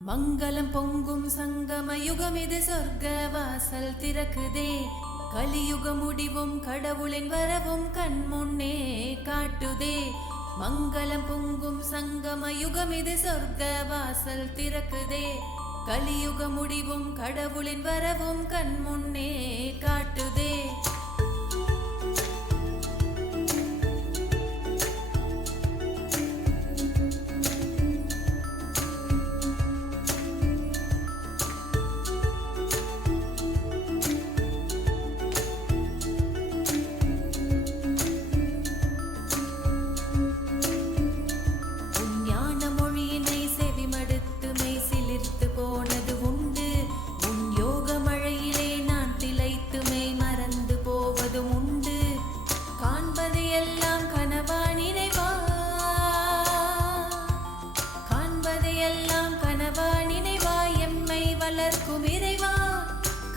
மங்களம் பொங்கும் சங்கம யுகம் இது சொர்க்க வாசல் திறக்குதே. கலியுக முடிவும் கடவுளின் வரவும் கண் முன்னே காட்டுதே. மங்களம் பொங்கும் சங்கம யுகம் இது சொர்க்க வாசல் திறக்குதே. கலியுக முடிவும் கடவுளின் வரவும் கண் முன்னே காட்டுதே.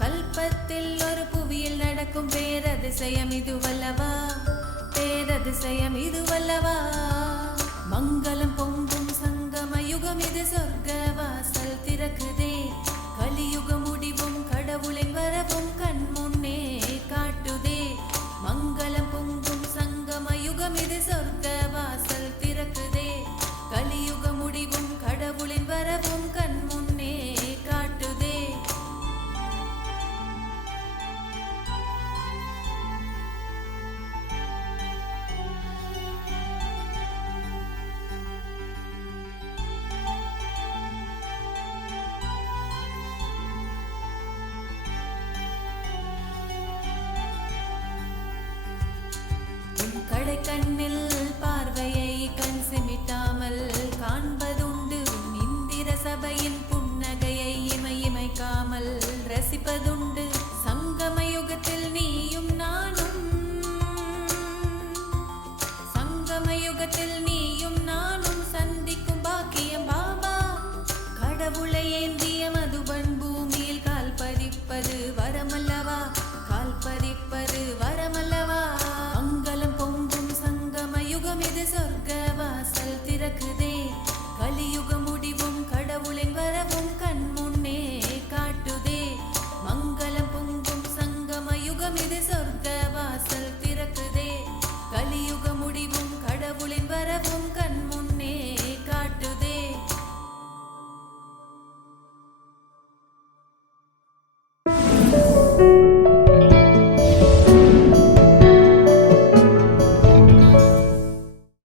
கல்பத்தில் ஒரு புவியில் நடக்கும் பேரதிசயம் இதுவல்லவா, பேரதிசயம் இதுவல்லவா. மங்களம் பொங்கும் சங்கம யுகம் இது சொர்க்க வாசல் திறக்குதே. கலியுக முடிவும் கடவுளின் வரவும் கண் முன்னே காட்டுதே. மங்களம் பொங்கும் சங்கம யுகம் இது சொர்க்க வாசல் திறக்குதே. கலியுக முடிவும் கடவுளின் வரவும் கண் முன்னே காட்டுதே. கடை கண்ணில் பார்வையை கண் சிமிட்டாமல் காண்பதுண்டு. இந்திர சபையின் புன்னகையை இமைக்காமல் ரசிப்பதுண்டு.